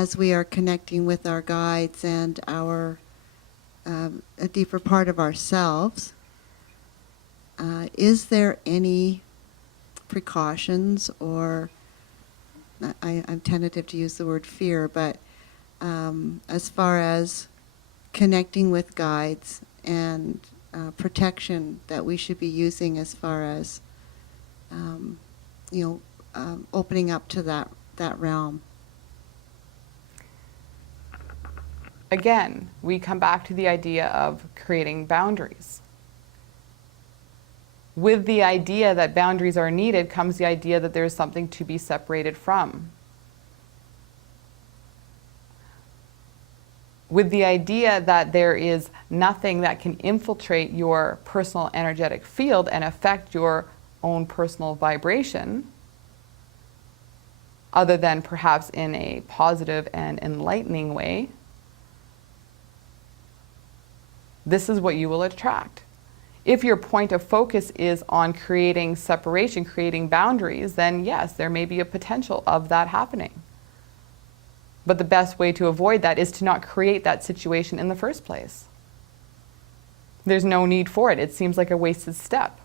as we are connecting with our guides and our a deeper part of ourselves, is there any precautions or, I'm tentative to use the word fear, but as far as connecting with guides and protection that we should be using as far as, opening up to that realm? Again, we come back to the idea of creating boundaries. With the idea that boundaries are needed comes the idea that there's something to be separated from. With the idea that there is nothing that can infiltrate your personal energetic field and affect your own personal vibration, other than perhaps in a positive and enlightening way, this is what you will attract. If your point of focus is on creating separation, creating boundaries, then yes, there may be a potential of that happening. But the best way to avoid that is to not create that situation in the first place. There's no need for it. It seems like a wasted step.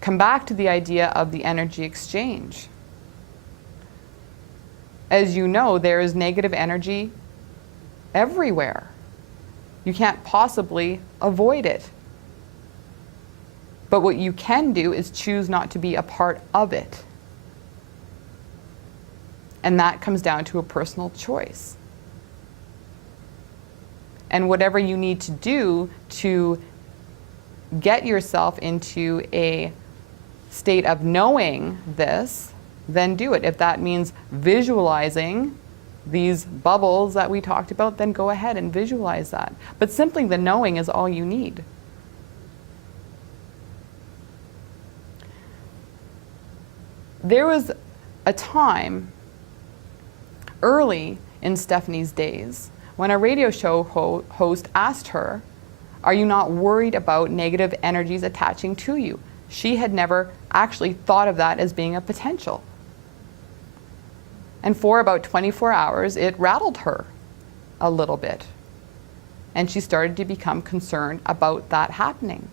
Come back to the idea of the energy exchange. As you know, there is negative energy everywhere. You can't possibly avoid it. But what you can do is choose not to be a part of it. And that comes down to a personal choice. And whatever you need to do to get yourself into a state of knowing this, then do it. If that means visualizing these bubbles that we talked about, then go ahead and visualize that. But simply the knowing is all you need. There was a time early in Stephanie's days when a radio show host asked her, "Are you not worried about negative energies attaching to you?" She had never actually thought of that as being a potential. And for about 24 hours, it rattled her a little bit. And she started to become concerned about that happening.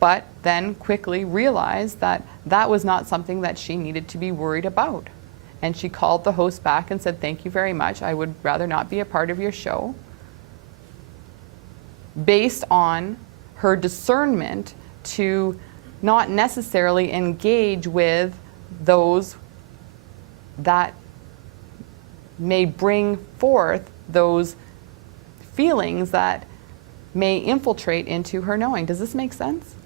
But then quickly realized that that was not something that she needed to be worried about. And she called the host back and said, "Thank you very much. I would rather not be a part of your show." Based on her discernment to not necessarily engage with those that may bring forth those feelings that may infiltrate into her knowing. Does this make sense?